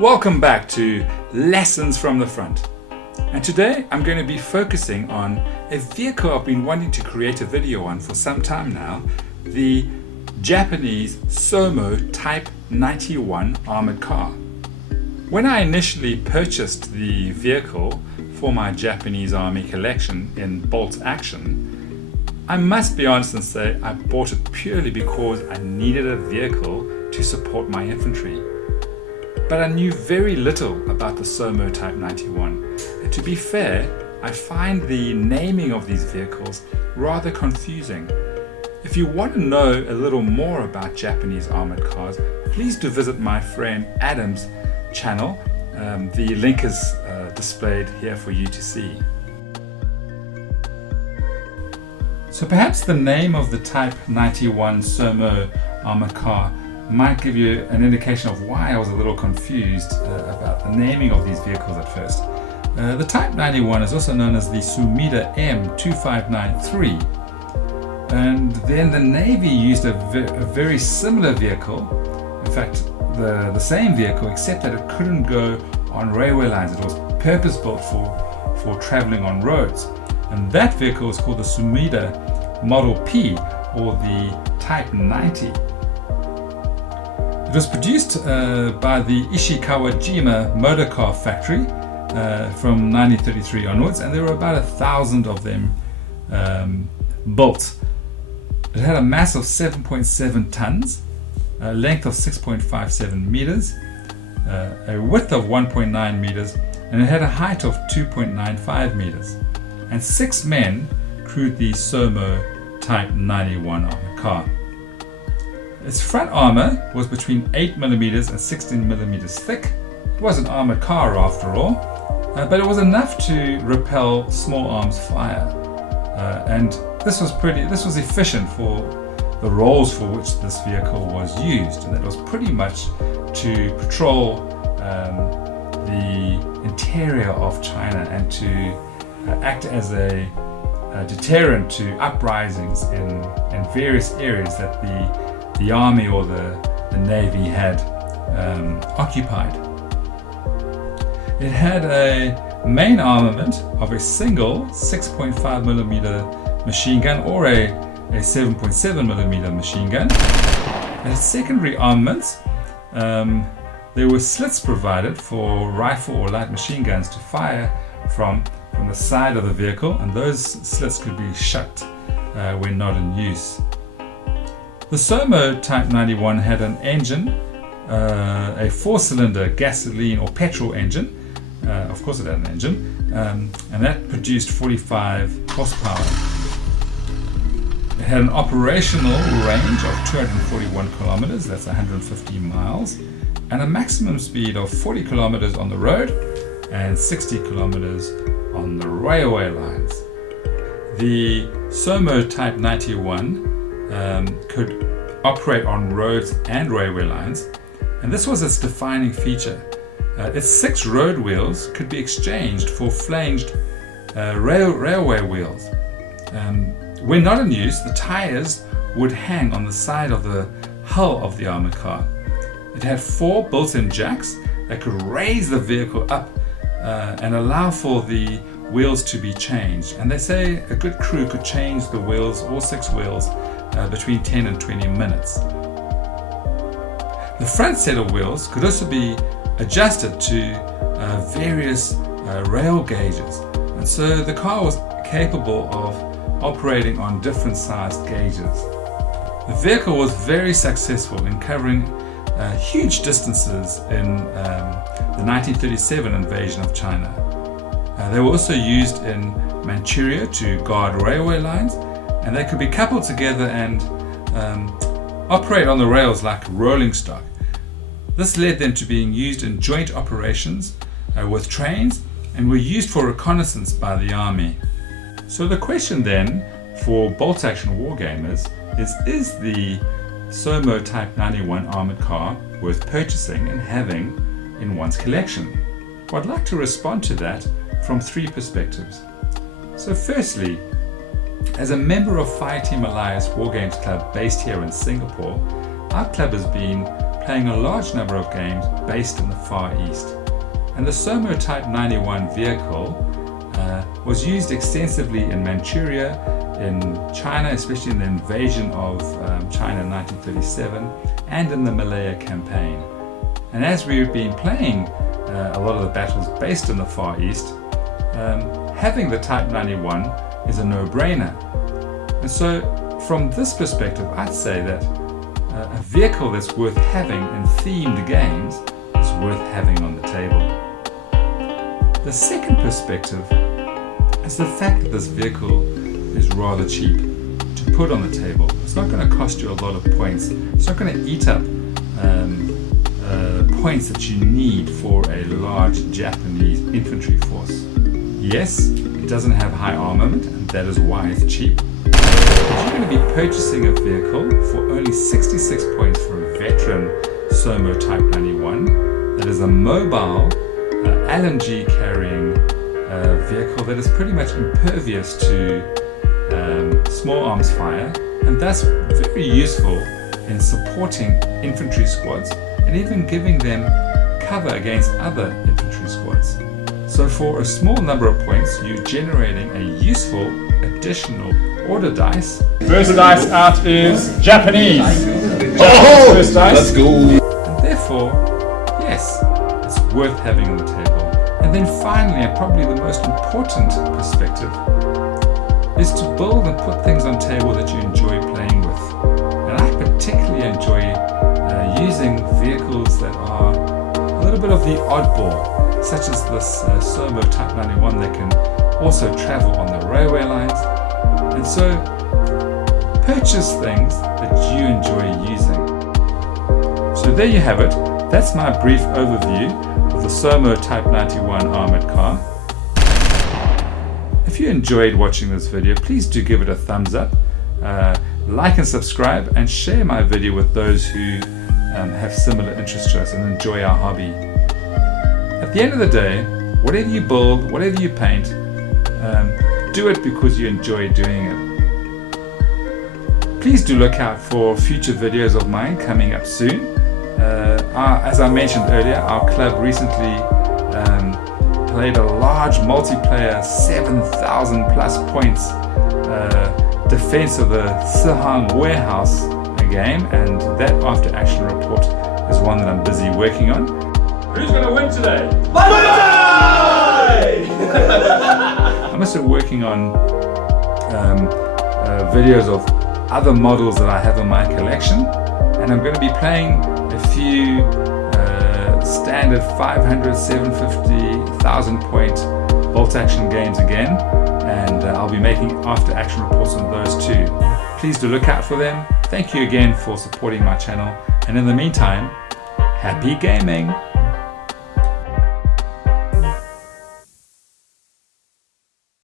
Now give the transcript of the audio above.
Welcome back to Lessons from the Front. And today I'm going to be focusing on a vehicle I've been wanting to create a video on for some time now, the Japanese SoMo Type 91 armored car. When I initially purchased the vehicle for my Japanese Army collection in bolt action, I must be honest and say I bought it purely because I needed a vehicle to support my infantry. But I knew very little about the SoMo Type 91. And to be fair, I find the naming of these vehicles rather confusing. If you want to know a little more about Japanese armored cars, please do visit my friend Adam's channel. The link is displayed here for you to see. So perhaps the name of the Type 91 SoMo armored car might give you an indication of why I was a little confused about the naming of these vehicles at first. The Type 91 is also known as the Sumida M2593, and then the Navy used a very similar vehicle, in fact the same vehicle, except that it couldn't go on railway lines. It was purpose-built for traveling on roads, and that vehicle is called the Sumida Model P, or the Type 90. It was produced by the Ishikawajima Motor Car Factory from 1933 onwards, and there were about 1,000 of them built. It had a mass of 7.7 tons, a length of 6.57 meters, a width of 1.9 meters, and it had a height of 2.95 meters. And 6 men crewed the SoMo Type 91 armored car. Its front armor was between 8mm and 16mm thick. It was an armored car after all, but it was enough to repel small arms fire. And this was efficient for the roles for which this vehicle was used, and that was pretty much to patrol the interior of China and to act as a deterrent to uprisings in various areas that the Army or the Navy had occupied. It had a main armament of a single 6.5mm machine gun or a 7.7mm machine gun. And its secondary armaments, there were slits provided for rifle or light machine guns to fire from the side of the vehicle, and those slits could be shut when not in use. The SoMo Type 91 had an engine, a 4-cylinder gasoline or petrol engine. Of course it had an engine, and that produced 45 horsepower. It had an operational range of 241 kilometers, that's 150 miles, and a maximum speed of 40 kilometers on the road and 60 kilometers on the railway lines. The SoMo Type 91 could operate on roads and railway lines, and this was its defining feature. Its 6 road wheels could be exchanged for flanged railway wheels. When not in use, the tires would hang on the side of the hull of the armored car. It had 4 built-in jacks that could raise the vehicle up and allow for the wheels to be changed. And they say a good crew could change the wheels, all 6 wheels, between 10 and 20 minutes. The front set of wheels could also be adjusted to various rail gauges, and so the car was capable of operating on different sized gauges. The vehicle was very successful in covering huge distances in the 1937 invasion of China. They were also used in Manchuria to guard railway lines, and they could be coupled together and operate on the rails like rolling stock. This led them to being used in joint operations with trains, and were used for reconnaissance by the Army. So the question then for bolt action wargamers is the SoMo Type 91 armored car worth purchasing and having in one's collection? Well, I'd like to respond to that from 3 perspectives. So firstly, as a member of Fireteam Alliance Wargames Club based here in Singapore, our club has been playing a large number of games based in the Far East. And the SoMo Type 91 vehicle was used extensively in Manchuria, in China, especially in the invasion of China in 1937, and in the Malaya campaign. And as we've been playing a lot of the battles based in the Far East, having the Type 91 is a no-brainer. And so from this perspective, I'd say that a vehicle that's worth having in themed games is worth having on the table. The second perspective is the fact that this vehicle is rather cheap to put on the table. It's not going to cost you a lot of points. It's not going to eat up points that you need for a large Japanese infantry force. Yes, it doesn't have high armament, and that is why it's cheap. But you're going to be purchasing a vehicle for only 66 points for a veteran SoMo Type 91 that is a mobile LNG carrying vehicle that is pretty much impervious to small arms fire, and thus very useful in supporting infantry squads and even giving them cover against other infantry squads. So for a small number of points, you're generating a useful additional order dice. First dice out is Japanese. Oh, first dice. let's go. And therefore, yes, it's worth having on the table. And then finally, and probably the most important perspective, is to build and put things on table that you enjoy playing with. And I particularly enjoy using vehicles that are a little bit of the oddball, such as this SoMo Type 91 that can also travel on the railway lines. And so purchase things that you enjoy using. So there you have it. That's my brief overview of the SoMo Type 91 armored car. If you enjoyed watching this video, please do give it a thumbs up, like and subscribe, and share my video with those who have similar interests to us and enjoy our hobby. At the end of the day, whatever you build, whatever you paint, do it because you enjoy doing it. Please do look out for future videos of mine coming up soon. As I mentioned earlier, our club recently played a large multiplayer 7,000 plus points defense of the Sihang warehouse game, and that after action report is one that I'm busy working on. Who's going to win today? I'm also working on videos of other models that I have in my collection, and I'm going to be playing a few standard 500, 750, 1,000 point bolt action games again, and I'll be making after action reports on those too. Please do look out for them. Thank you again for supporting my channel, and in the meantime, happy gaming!